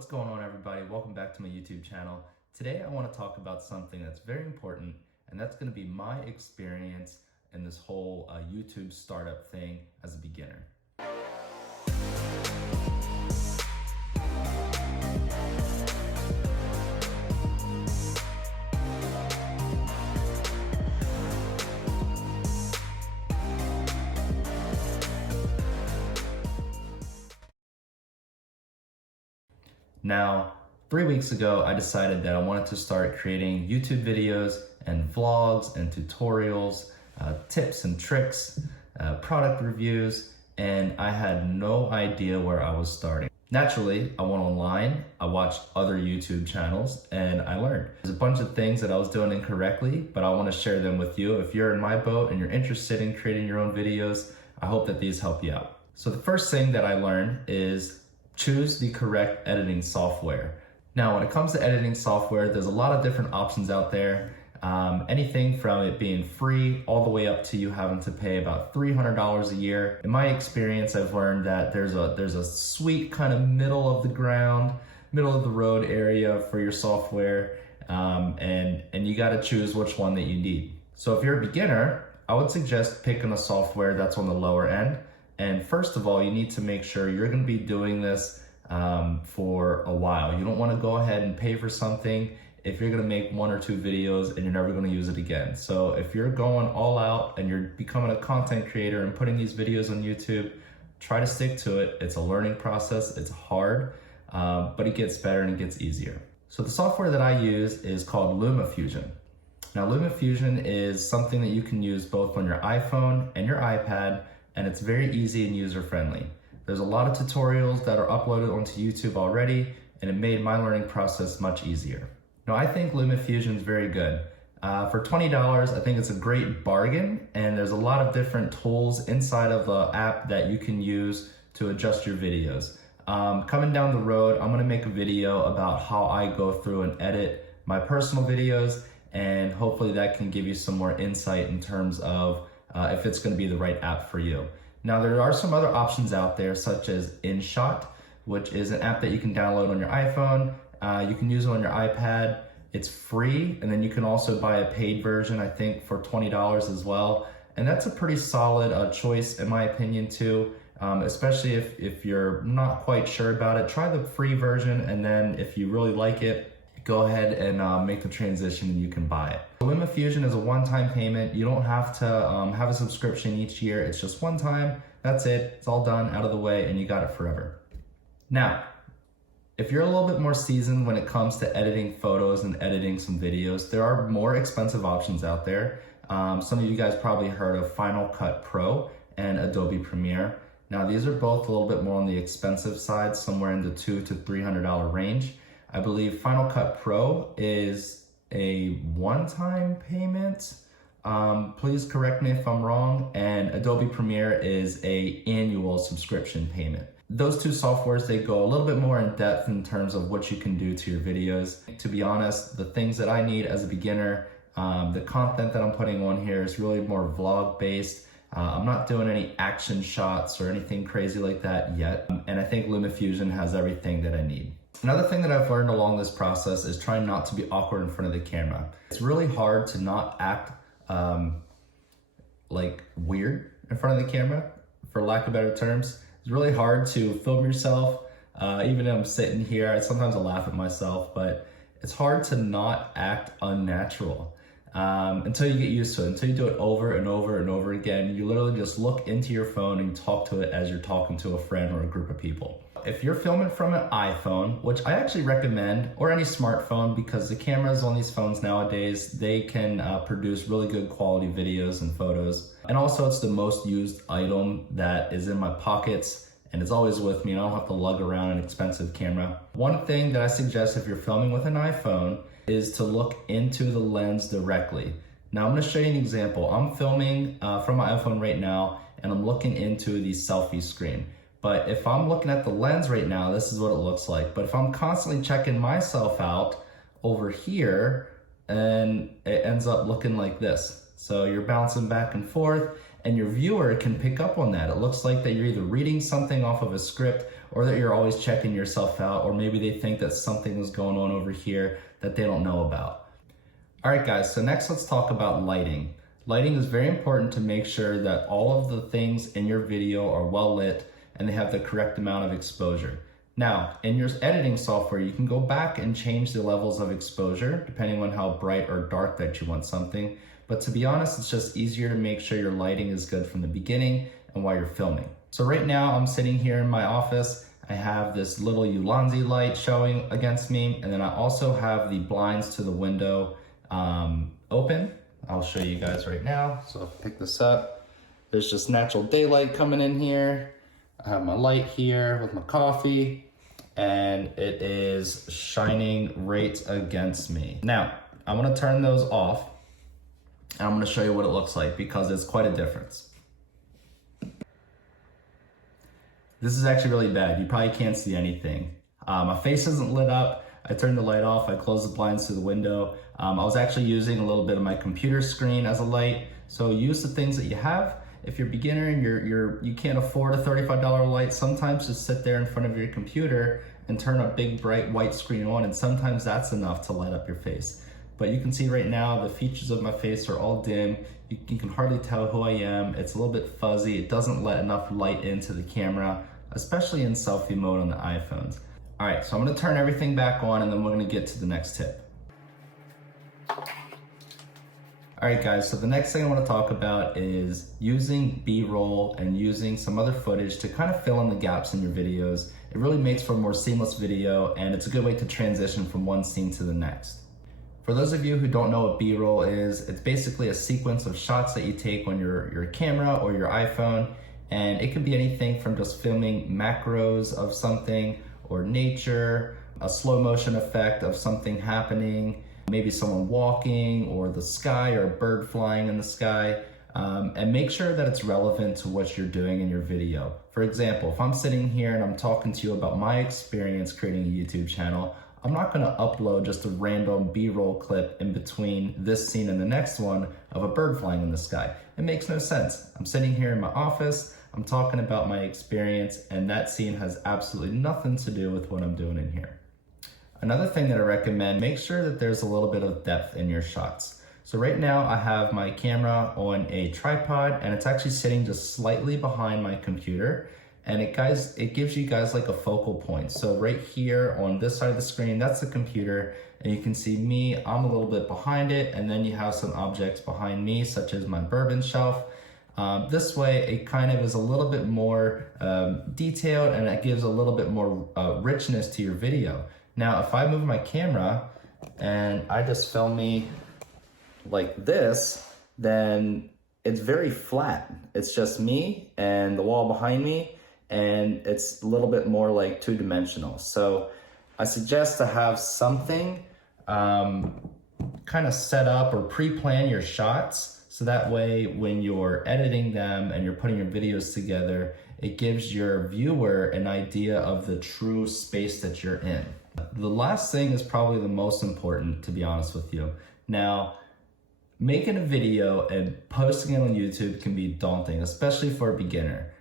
What's going on, everybody? Welcome back to my YouTube channel. Today I want to talk about something that's very important, and that's going to be my experience in this whole YouTube startup thing as a beginner. Now, 3 weeks ago, I decided that I wanted to start creating YouTube videos and vlogs and tutorials, tips and tricks, product reviews, and I had no idea where I was starting. Naturally, I went online, I watched other YouTube channels, and I learned. There's a bunch of things that I was doing incorrectly, but I want to share them with you. If you're in my boat and you're interested in creating your own videos, I hope that these help you out. So the first thing that I learned is choose the correct editing software. Now, when it comes to editing software, there's a lot of different options out there. Anything from it being free all the way up to you having to pay about $300 a year. In my experience, I've learned that there's a sweet kind of middle of the road area for your software, and you got to choose which one that you need. So if you're a beginner, I would suggest picking a software that's on the lower end. And first of all, you need to make sure you're going to be doing this for a while. You don't want to go ahead and pay for something if you're going to make 1 or 2 videos and you're never going to use it again. So if you're going all out and you're becoming a content creator and putting these videos on YouTube, try to stick to it. It's a learning process. It's hard, but it gets better and it gets easier. So the software that I use is called LumaFusion. Now, LumaFusion is something that you can use both on your iPhone and your iPad, and it's very easy and user-friendly. There's a lot of tutorials that are uploaded onto YouTube already, and it made my learning process much easier. Now, I think LumaFusion is very good. For $20, I think it's a great bargain, and there's a lot of different tools inside of the app that you can use to adjust your videos. Coming down the road, I'm gonna make a video about how I go through and edit my personal videos, and hopefully that can give you some more insight in terms of if it's going to be the right app for you. Now, there are some other options out there, such as InShot, which is an app that you can download on your iPhone. You can use it on your iPad. It's free, and then you can also buy a paid version, I think, for $20 as well. And that's a pretty solid choice, in my opinion, too. Especially if you're not quite sure about it, try the free version, and then if you really like it, go ahead and make the transition and you can buy it. LumaFusion is a one-time payment. You don't have to have a subscription each year. It's just one time, that's it. It's all done, out of the way, and you got it forever. Now, if you're a little bit more seasoned when it comes to editing photos and editing some videos, there are more expensive options out there. Some of you guys probably heard of Final Cut Pro and Adobe Premiere. Now, these are both a little bit more on the expensive side, somewhere in the $200 to $300 range. I believe Final Cut Pro is a one-time payment. Please correct me if I'm wrong. And Adobe Premiere is an annual subscription payment. Those two softwares, they go a little bit more in depth in terms of what you can do to your videos. To be honest, the things that I need as a beginner, the content that I'm putting on here is really more vlog-based. I'm not doing any action shots or anything crazy like that yet. And I think LumaFusion has everything that I need. Another thing that I've learned along this process is trying not to be awkward in front of the camera. It's really hard to not act like weird in front of the camera, for lack of better terms. It's really hard to film yourself. Even if I'm sitting here, sometimes I laugh at myself, but it's hard to not act unnatural until you get used to it. Until you do it over and over and over again, you literally just look into your phone and talk to it as you're talking to a friend or a group of people. If you're filming from an iPhone, which I actually recommend, or any smartphone, because the cameras on these phones nowadays, they can produce really good quality videos and photos. And also, it's the most used item that is in my pockets, and it's always with me. I don't have to lug around an expensive camera. One thing that I suggest if you're filming with an iPhone is to look into the lens directly. Now, I'm gonna show you an example. I'm filming from my iPhone right now, and I'm looking into the selfie screen. But if I'm looking at the lens right now, this is what it looks like. But if I'm constantly checking myself out over here, and it ends up looking like this. So you're bouncing back and forth, and your viewer can pick up on that. It looks like that you're either reading something off of a script or that you're always checking yourself out, or maybe they think that something is going on over here that they don't know about. All right guys, so next let's talk about lighting. Lighting is very important to make sure that all of the things in your video are well lit and they have the correct amount of exposure. Now, in your editing software, you can go back and change the levels of exposure depending on how bright or dark that you want something. But to be honest, it's just easier to make sure your lighting is good from the beginning and while you're filming. So right now I'm sitting here in my office. I have this little Ulanz light showing against me, and then I also have the blinds to the window open. I'll show you guys right now. So I'll pick this up. There's just natural daylight coming in here. I have my light here with my coffee, and it is shining right against me. Now, I'm gonna turn those off, and I'm gonna show you what it looks like because it's quite a difference. This is actually really bad. You probably can't see anything. My face isn't lit up. I turned the light off. I closed the blinds to the window. I was actually using a little bit of my computer screen as a light. So use the things that you have. If you're a beginner and you can't afford a $35 light, sometimes just sit there in front of your computer and turn a big bright white screen on, and sometimes that's enough to light up your face. But you can see right now the features of my face are all dim. You can hardly tell who I am. It's a little bit fuzzy. It doesn't let enough light into the camera, especially in selfie mode on the iPhones. All right, so I'm gonna turn everything back on and then we're gonna get to the next tip. All right guys, so the next thing I wanna talk about is using B-roll and using some other footage to kind of fill in the gaps in your videos. It really makes for a more seamless video, and it's a good way to transition from one scene to the next. For those of you who don't know what B-roll is, it's basically a sequence of shots that you take on your camera or your iPhone, and it can be anything from just filming macros of something or nature, a slow motion effect of something happening, maybe someone walking or the sky or a bird flying in the sky, and make sure that it's relevant to what you're doing in your video. For example, if I'm sitting here and I'm talking to you about my experience creating a YouTube channel, I'm not gonna upload just a random B-roll clip in between this scene and the next one of a bird flying in the sky. It makes no sense. I'm sitting here in my office, I'm talking about my experience, and that scene has absolutely nothing to do with what I'm doing in here. Another thing that I recommend, make sure that there's a little bit of depth in your shots. So right now I have my camera on a tripod, and it's actually sitting just slightly behind my computer. And it gives you guys like a focal point. So right here on this side of the screen, that's the computer, and you can see me, I'm a little bit behind it, and then you have some objects behind me, such as my bourbon shelf. This way, it kind of is a little bit more detailed, and it gives a little bit more richness to your video. Now, if I move my camera and I just film me like this, then it's very flat. It's just me and the wall behind me, and it's a little bit more like two-dimensional. So I suggest to have something kind of set up or pre-plan your shots, so that way when you're editing them and you're putting your videos together, it gives your viewer an idea of the true space that you're in. The last thing is probably the most important, to be honest with you. Now, making a video and posting it on YouTube can be daunting, especially for a beginner.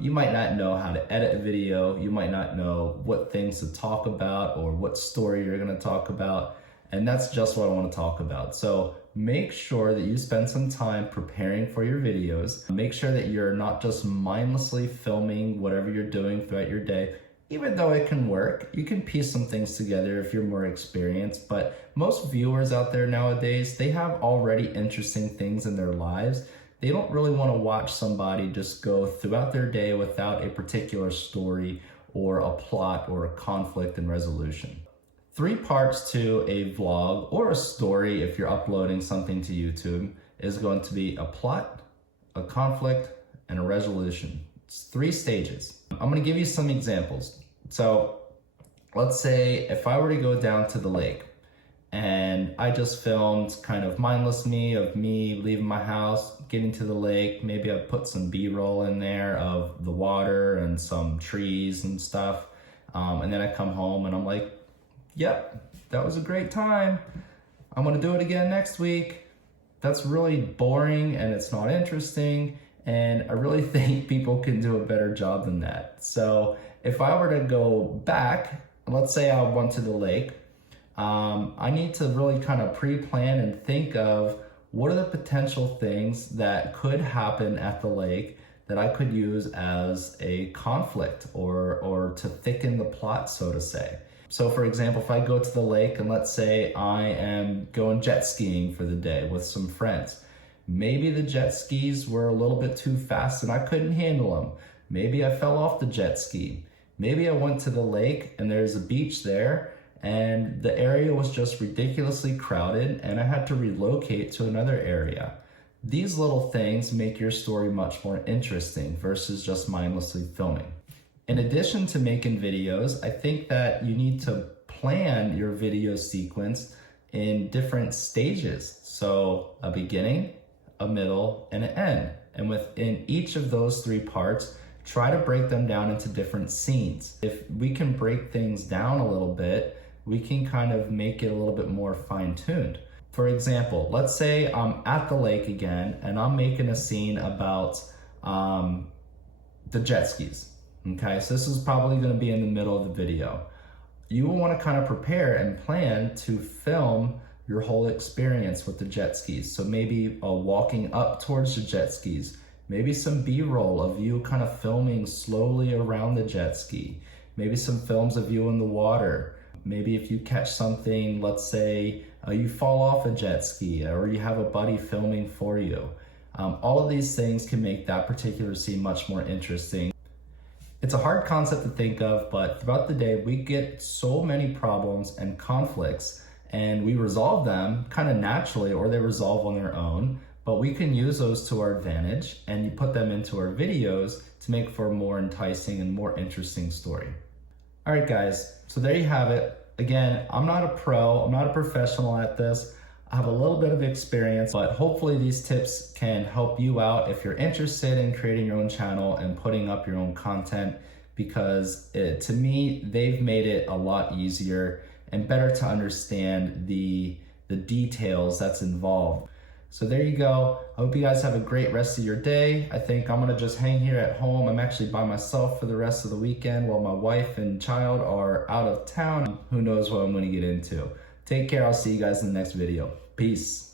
You might not know how to edit a video, you might not know what things to talk about or what story you're gonna talk about, and that's just what I wanna talk about. So make sure that you spend some time preparing for your videos. Make sure that you're not just mindlessly filming whatever you're doing throughout your day. Even though it can work, you can piece some things together if you're more experienced, but most viewers out there nowadays, they have already interesting things in their lives. They don't really want to watch somebody just go throughout their day without a particular story or a plot or a conflict and resolution. 3 parts to a vlog or a story, if you're uploading something to YouTube, is going to be a plot, a conflict, and a resolution. It's 3 stages. I'm going to give you some examples. So let's say if I were to go down to the lake and I just filmed kind of mindless me of me leaving my house, getting to the lake, maybe I put some B-roll in there of the water and some trees and stuff. And then I come home and I'm like, yep, that was a great time. I'm gonna do it again next week. That's really boring and it's not interesting. And I really think people can do a better job than that. So if I were to go back, let's say I went to the lake, I need to really kind of pre-plan and think of what are the potential things that could happen at the lake that I could use as a conflict or to thicken the plot, so to say. So for example, if I go to the lake and let's say I am going jet skiing for the day with some friends, maybe the jet skis were a little bit too fast and I couldn't handle them. Maybe I fell off the jet ski. Maybe I went to the lake and there's a beach there and the area was just ridiculously crowded and I had to relocate to another area. These little things make your story much more interesting versus just mindlessly filming. In addition to making videos, I think that you need to plan your video sequence in different stages. So a beginning, a middle, and an end. And within each of those three parts, try to break them down into different scenes. If we can break things down a little bit, we can kind of make it a little bit more fine-tuned. For example, let's say I'm at the lake again and I'm making a scene about the jet skis. Okay, so this is probably going to be in the middle of the video. You will want to kind of prepare and plan to film your whole experience with the jet skis. So maybe walking up towards the jet skis, maybe some B-roll of you kind of filming slowly around the jet ski, maybe some films of you in the water. Maybe if you catch something, let's say you fall off a jet ski or you have a buddy filming for you. All of these things can make that particular scene much more interesting. It's a hard concept to think of, but throughout the day, we get so many problems and conflicts and we resolve them kind of naturally or they resolve on their own, but we can use those to our advantage and you put them into our videos to make for a more enticing and more interesting story. All right, guys, so there you have it. Again, I'm not a pro, I'm not a professional at this. I have a little bit of experience, but hopefully these tips can help you out if you're interested in creating your own channel and putting up your own content, because to me, they've made it a lot easier and better to understand the details that's involved. So there you go. I hope you guys have a great rest of your day. I think I'm gonna just hang here at home. I'm actually by myself for the rest of the weekend while my wife and child are out of town. Who knows what I'm gonna get into. Take care, I'll see you guys in the next video. Peace.